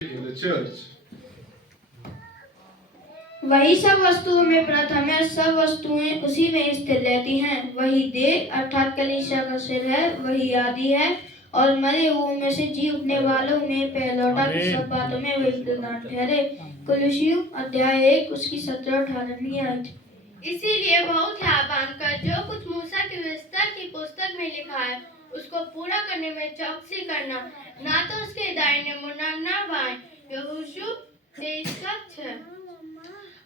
in the church. वही सब वस्तुओं में प्रथम है, सब वस्तुएं उसी में स्थिर रहती हैं। वही देह अर्थात कलीसिया का सिर है, वही आदि है और मरे हुओं में से जी उठने वालों में पहलौठा की सब बातों में वही प्रधान ठहरे। कुलुसियों अध्याय 1 उसकी 17-18 आयत। इसीलिए बहुत ध्यान कर जो कुछ मूसा की व्यवस्था की पुस्तक में लिखा है उसको पूरा करने में चौकसी करना, ना तो उसके दाहिने मुड़ना ना बाएं। यहोशू 23:6।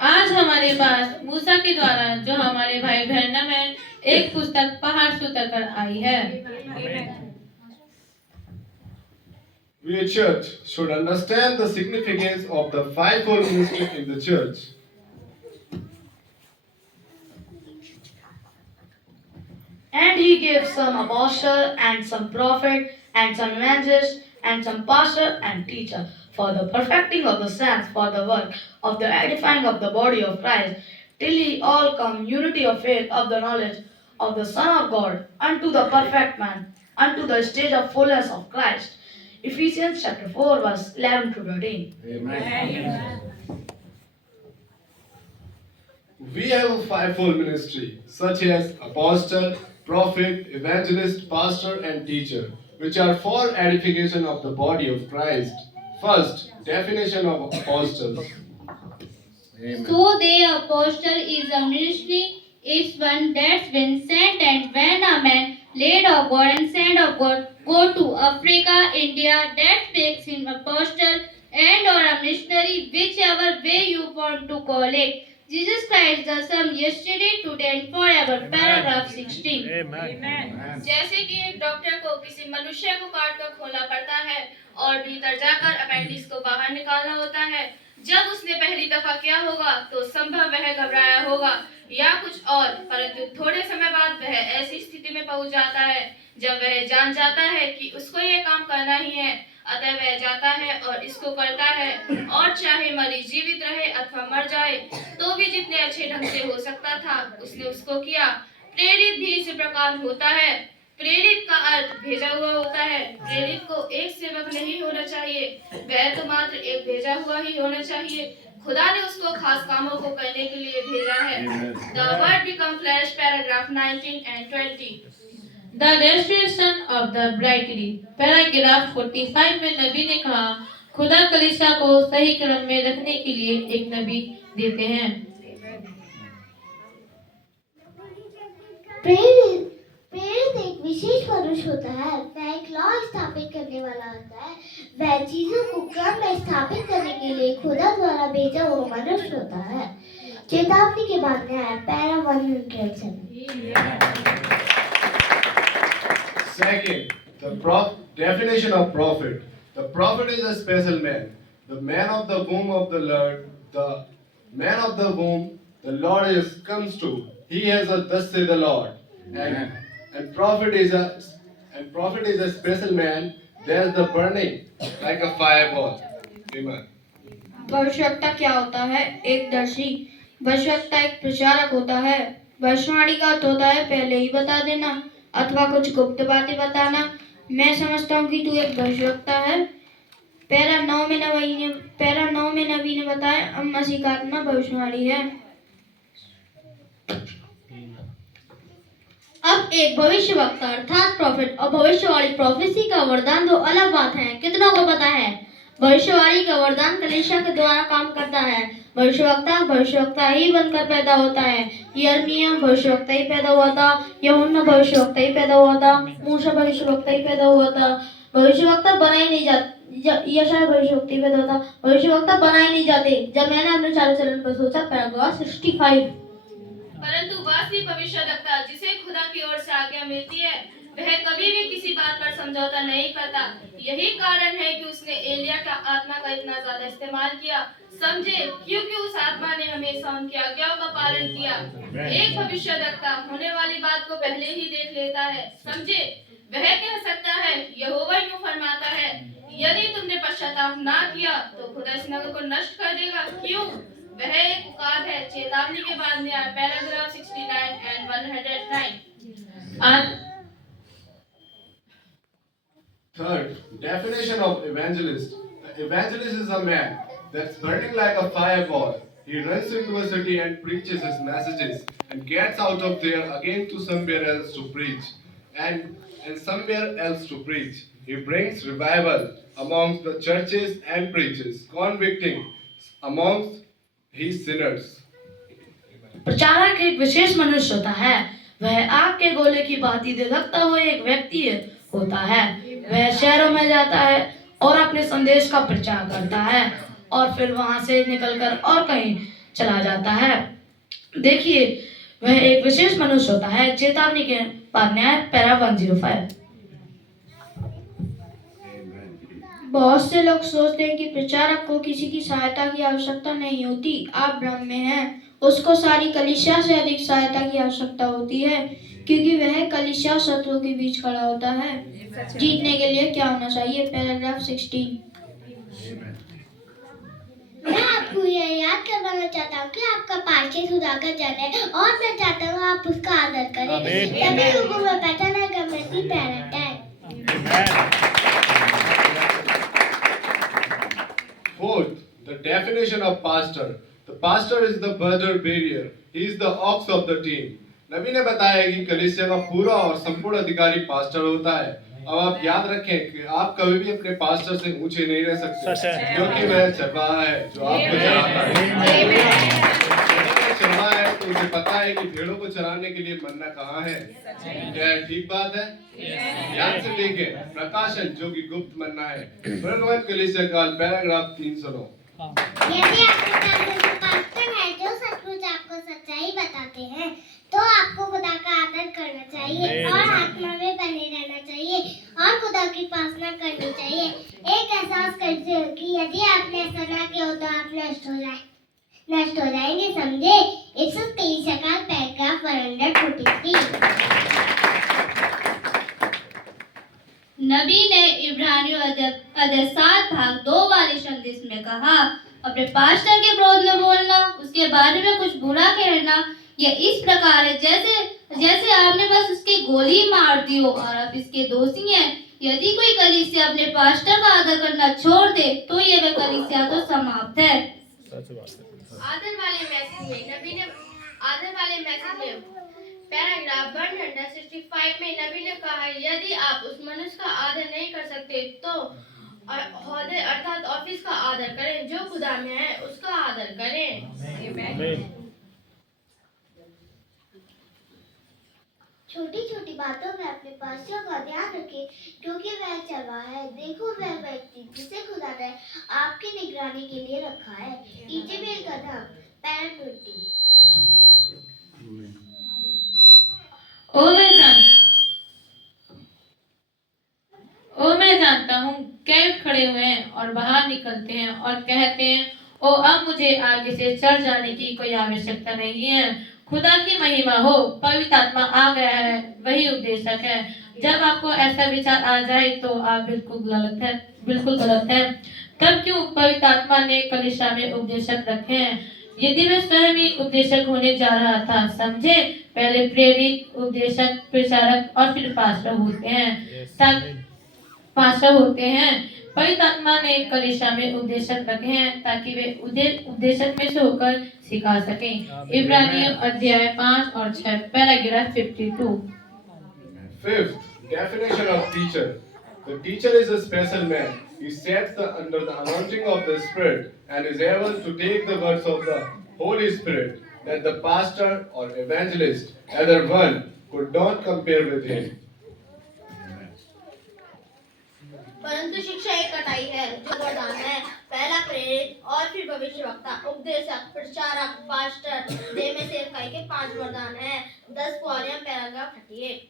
आज हमारे पास मूसा के द्वारा जो हमारे भाई बहनों में एक पुस्तक पहाड़ से उतर कर आई है। We a church should understand the significance of the fivefold ministry in the church. And he gave some apostle and some prophet and some evangelist and some pastor and teacher for the perfecting of the saints, for the work of the edifying of the body of Christ, till ye all come unity of faith of the knowledge of the Son of God, unto the perfect man, unto the stage of fullness of Christ. Ephesians chapter 4 verse 11 to 13. Amen. We have a fivefold ministry, such as apostle, prophet, evangelist, pastor, and teacher, which are for edification of the body of Christ. First, definition of apostles. Amen. So the apostle is a ministry, is one that's been sent, and when a man laid of God and sent of God go to Africa, India, that makes him apostle and or a missionary, whichever way you want to call it. Jesus Christ the same yesterday, today and forever. Paragraph 16. Amen. जैसे कि एक doctor को किसी मनुष्य को काट कर खोलना पड़ता है और भीतर जाकर अपेंडिक्स को बाहर निकालना होता है, जब उसने पहली दफा किया होगा तो संभव वह घबराया होगा या कुछ और, परंतु थोड़े समय बाद वह ऐसी स्थिति में पहुंच जाता है जब वह जान जाता है कि उसको यह काम करना ही है, अतः वह जाता है और इसको करता है, और चाहे मरीज जीवित रहे अथवा मर जाए तो भी जितने अच्छे ढंग से हो सकता था उसने उसको किया। प्रेरित भी इसी प्रकार होता है। प्रेरित का अर्थ भेजा हुआ होता है। प्रेरित को एक सेवक नहीं होना चाहिए, वह तो मात्र एक भेजा हुआ ही होना चाहिए। खुदा ने उसको खास कामों को करने के लिए भेजा है। The word become flesh, paragraph 19 and 20. The destination of the bridegroom, paragraph 45 में नबी ने कहा, खुदा कलीसिया को सही क्रम में रखने के लिए एक नबी देते हैं। प्रेरित एक विशेष पुरुष होता है। वह एक लॉ स्थापित करने वाला होता है। वह चीजों को क्रम में स्थापित करने के लिए खुदा द्वारा भेजा हुआ मनुष्य होता है। चेतावनी के बाद न्याय, para 107। Second, the definition of prophet. The prophet is a special man, the man of the womb of the Lord. The man of the womb the Lord comes to. He has a thus say the Lord. And prophet is a special man. There's the burning like a fireball. Amen. भविष्यवक्ता क्या होता है? एक दर्शी। भविष्यवक्ता एक प्रचारक होता है। भविष्यवाणी का अर्थ होता है पहले ही बता देना अथवा कुछ गुप्त बातें बताना। मैं समझता हूँ कि तू एक भविष्यवक्ता है। पैरा 9 में नबी ने बताया अब मसीह का आत्मा भविष्यवाणी है। अब एक भविष्यवक्ता अर्थात प्रॉफिट और भविष्यवाणी प्रोफेसी का वरदान दो अलग बात है। कितनों को पता है? भविष्यवाणी का वरदान कलीसिया के द्वारा काम करता है। भविष्यवक्ता ही बनकर पैदा होता है। यिर्मयाह भविष्यवक्ता ही पैदा हुआ था। यूहन्ना भविष्यवक्ता ही पैदा हुआ था। मूसा भविष्यवक्ता ही पैदा हुआ था। भविष्यवक्ता बनाए नहीं जाते। यशायाह भविष्यवक्ता ही पैदा होता। भविष्यवक्ता बनाए नहीं जाते। जब मैंने अपने चाल चलन पर सोचा, पैराग्राफ 65। परंतु वास्तविक भविष्यवक्ता जिसे खुदा की ओर से आज्ञा मिलती है वह कभी भी किसी बात पर समझौता नहीं करता। यही कारण है कि उसने एलिया का आत्मा का इतना ज्यादा इस्तेमाल किया। समझे, क्योंकि उस आत्मा ने हमेशा उनकी आज्ञाओं का पालन किया। एक भविष्यवक्ता होने वाली बात को पहले ही देख लेता है। समझे, वह कह सकता है यहोवा यूं फरमाता है, यदि तुमने पश्चाताप ना किया तो खुदा इस नगर को नष्ट कर देगा। क्यों? वह एक उकाब है। चेतावनी के बाद में paragraph 69 and 109। Third, definition of evangelist. The evangelist is a man that's burning like a fireball. He runs into a city and preaches his messages and gets out of there again to somewhere else to preach and somewhere else to preach. He brings revival amongst the churches and preaches, convicting amongst his sinners. प्रचारक एक विशेष मनुष्य होता है। वह आग के गोले की भांति धधकता हुआ एक व्यक्ति होता है। वह शहरों में जाता है और अपने संदेश का प्रचार करता है और फिर वहां से निकलकर और कहीं चला जाता है। देखिए, वह एक विशेष मनुष्य होता है। चेतावनी के बाद न्याय पैरा 105। बहुत से लोग सोचते हैं कि प्रचारक को किसी की सहायता की आवश्यकता नहीं होती। आप भ्रम में हैं। उसको सारी कलीसिया से अधिक सहायता की आवश्यकता होती है, क्योंकि वह कलीसिया शत्रुओं के बीच खड़ा होता है। जीतने के लिए क्या होना चाहिए? पैराग्राफ 16। मैं आपको यह याद करवाना चाहता हूँ कि आपका पार्षद सुधाकर जन है और मैं चाहता हूँ आप उसका आदर करें। तभी लोगों में पहचान है कि मैं भी पेरेंट है। Fourth, the definition of pastor. The pastor is the burden bearer. He is the ox of the team. नबी ने बताया कि कलीसिया का पूरा और संपूर्ण अधिकारी पास्टर होता है। अब आप याद रखें कि आप कभी भी अपने पास्टर से ऊंचे नहीं रह सकते, क्योंकि वह चरवाहा है जो आपको चराता है। चरवाहा है तो उसे पता है कि भेड़ों को चराने के लिए मन्ना कहाँ है। क्या है ठीक बात है? ध्यान से देखें, प्रकाशन जो कि गुप्त मन्ना है। प्रलंबन कलीसिया काल पैराग्राफ 309। यदि आपके पास्टर है जो सचमुच आपको सच्चाई बताते हैं, तो आपको खुदा का आदर करना चाहिए और आत्मा में बने रहना चाहिए और खुदा की उपासना करनी चाहिए। एक एहसास करते हो कि यदि आपने ऐसा ना किया हो तो आप नष्ट हो जाएंगे। समझे? 123 पैराग्राफ 143। नबी ने इब्रानियों अध्याय 7 भाग 2 वाले संदेश में कहा, अपने पास्टर के विरोध में बोलना, उसके बारे में कुछ बुरा कहना, यह इस प्रकार है जैसे आपने बस उसकी गोली मार दी हो और आप इसके दोषी हैं। यदि कोई कलीसिया अपने पास्टर का आदर करना छोड़ दे तो ये वह कलीसिया तो समाप्त है। आदर वाले मैसेज में पैराग्राफ 165 में नबी ने कहा, यदि आप उस मनुष्य का आदर नहीं कर सकते तो ओहदे अर्थात ऑफिस का आदर करें। जो खुदा में है उसका आदर करें। छोटी छोटी बातों में अपने पास्टर का ध्यान रखें, क्योंकि वह चरवाहा है। देखो, वह व्यक्ति जिसे खुदा ने आपकी निगरानी के लिए रखा है। इजेबेल का नाम पैरा 20। मैं जानता हूँ। कैद खड़े हुए हैं और बाहर निकलते हैं और कहते हैं, ओ अब मुझे आगे से चढ़ जाने की कोई आवश्यकता नहीं है। खुदा की महिमा हो, पवित्र आत्मा आ गया है, वही उपदेशक है। जब आपको ऐसा विचार आ जाए तो आप बिल्कुल गलत है। तब क्यों पवित्र आत्मा ने कलीसिया में उपदेशक रखे हैं? यदि वह स्वयं ही उपदेशक होने जा रहा था, समझे? पहले प्रेरित, उपदेशक, प्रचारक और फिर पास्टर होते हैं। पवित्र आत्मा ने कलीसिया में उपदेशक रखे हैं ताकि वे उपदेशक में से होकर सिखा सकें। इब्रानियों अध्याय 5 और 6 paragraph 52। Fifth, definition of teacher. The teacher is a special man. He sits under the anointing of the Spirit and is able to take the words of the Holy Spirit that the pastor or evangelist, either one, could not compare with him. परंतु शिक्षा एक कटाई है जो वरदान है। पहला प्रेरित और फिर भविष्यवक्ता, उपदेशक, प्रचारक, पास्टर, देह में सेवकाई के 5 वरदान हैं। 10 column paragraph 38।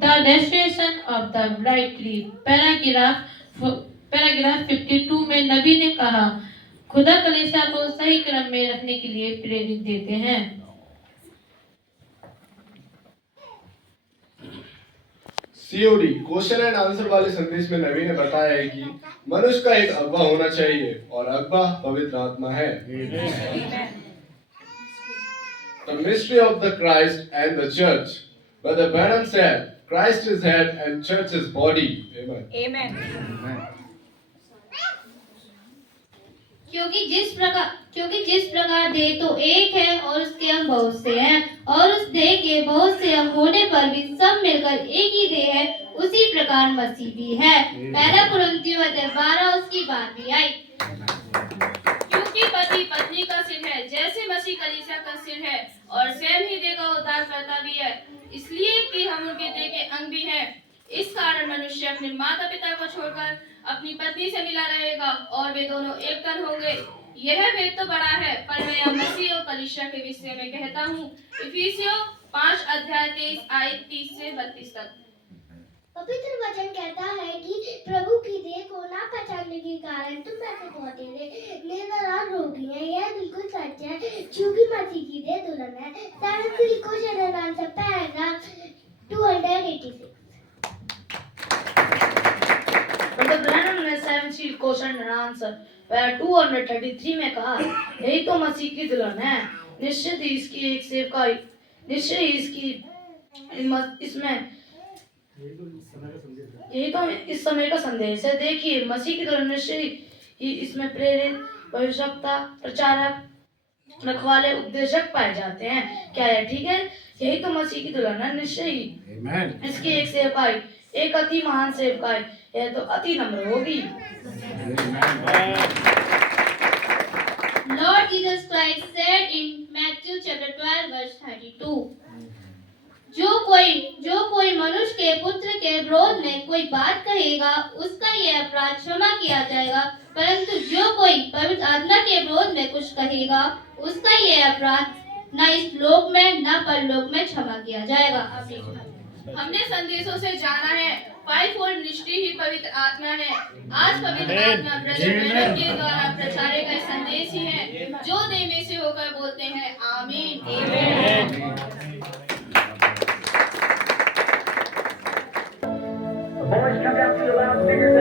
The destination of the brightly paragraph 52 में नबी ने कहा, खुदा कलीसिया को सही क्रम में रखने के लिए प्रेरित देते हैं। COD क्वेश्चन एंड आंसर वाले संदेश में नबी ने बताया है कि मनुष्य का एक अगवा होना चाहिए और अगवा पवित्र आत्मा है। The mystery of the Christ and the church. Brother Branham said, Christ is head and church is body. Amen. Amen. क्योंकि जिस प्रकार देह तो एक है और उसके अंग बहुत से हैं और उस देह के बहुत से अंग होने पर भी सब मिलकर एक ही देह है, उसी प्रकार मसीह भी है। पहला कुरिन्थियों 12 उसकी बात भी आई। क्योंकि पति पत्नी का सिर है, जैसे मसीह कलीसिया का सिर है और स्वयं ही देह का उद्धार करता भी है, इसलिए कि हम उनके देह के अंग भी हैं। इस कारण मनुष्य अपने माता पिता को छोड़कर अपनी पत्नी से मिला रहेगा और वे दोनों एक तन होंगे। यह भेद तो बड़ा है, पर मैं यह मसीह और कलीसिया के विषय में कहता हूँ। इफिसियों 5 अध्याय 23 आयत 30 से 32 तक। पवित्र वचन कहता है कि प्रभु की देह को ना पहचानने के कारण तुम में से बहुत निर्धन और रोगी हैं। यह बिल्कुल सच है, क्योंकि मसीह की देह दुल्हन है। 7 question and answer paragraph 286। Brother Branham ने 7 क्वेश्चन एंड आंसर पैरा 233 में कहा, यही तो मसीह की दुल्हन है। निश्चित ही इसकी एक सेवकाई, निश्चय ही इसमें यही तो इस समय का संदेश है। देखिए, मसीह की दुल्हन निश्चय ही इसमें प्रेरित, भविष्यवक्ता, प्रचारक, रखवाले, उपदेशक पाए जाते हैं। क्या यह ठीक है? यही तो मसीह की दुल्हन है। निश्चय ही इसकी एक सेवकाई, एक अति महान सेवकाई, यह तो अति नम्र होगी। Lord Jesus Christ said in Matthew chapter 12 verse 32, जो कोई मनुष्य के पुत्र के विरोध में कोई बात कहेगा, उसका यह अपराध क्षमा किया जाएगा, परंतु जो कोई पवित्र आत्मा के विरोध में कुछ कहेगा, उसका यह अपराध न इस लोक में न परलोक में क्षमा किया जाएगा। हमने संदेशों से जाना है, 5-fold मिनिस्ट्री ही पवित्र आत्मा है। आज पवित्र आत्मा ब्रदर ब्रैनम के द्वारा प्रचारे गए संदेश ही है, जो देह में से होकर बोलते हैं आमीन। Boys, come down to the loudspeakers